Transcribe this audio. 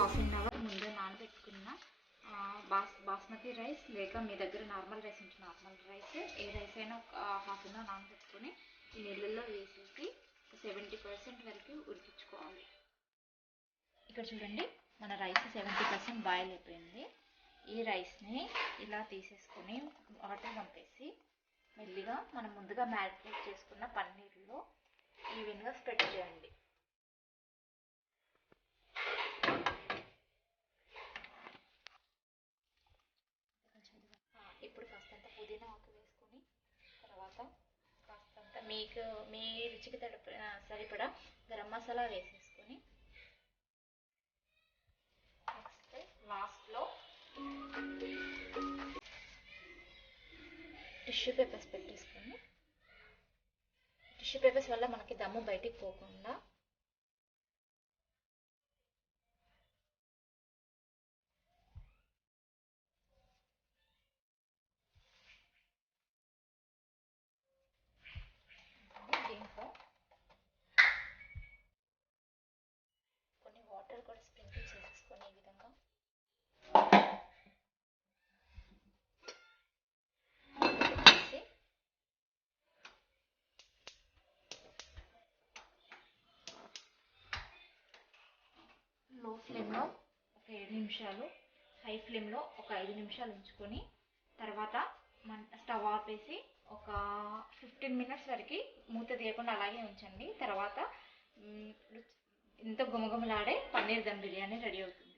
Half an hour ముందే నానబెట్టుకున్న basmati rice లేక మీ దగ్గర నార్మల్ రైస్ ఉంటే నార్మల్ రైస్, ఏ రైస్ అయినా హాఫ్ అన్ అవర్ నానబెట్టుకొని ఈ నీళ్ళల్లో వేసేసి 70% వరకు ఉడికించుకోవాలి. ఇక్కడ చూడండి, మన రైస్ 70% బాయిల్ అయిపోయింది. ఈ రైస్ని ఇలా తీసేసుకొని వాటర్ పంపేసి మెల్లిగా మనం ముందుగా మ్యారినేట్ చేసుకున్న పన్నీర్లో ఈవెన్గా స్ప్రెడ్ చేయండి. ఇప్పుడు కాస్తంత పుదీనా ఆకు వేసుకొని తర్వాత కాస్తంత మీ రుచికి సరిపడా గరం మసాలా వేసేసుకొని నెక్స్ట్ లాస్ట్లో టిష్యూ పేపర్స్ పెట్టేసుకొని, టిష్యూ పేపర్స్ వల్ల మనకి దమ్ము బయటికి పోకుండా దీంట్లో కొన్ని వాటర్ కూడా స్ప్రింకిల్ చేసేసుకొని ఈ విధంగా లో ఫ్లేమ్లో ఒక 7 నిమిషాలు, హై ఫ్లేమ్లో ఒక 5 నిమిషాలు ఉంచుకొని తర్వాత స్టవ్ ఆపేసి ఒక 15 మినిట్స్ వరకు మూత తీయకుండా అలాగే ఉంచండి. తర్వాత ఎంతో గుమగుమలాడే పన్నీర్ దమ్ బిర్యానీ రెడీ అవుతుంది.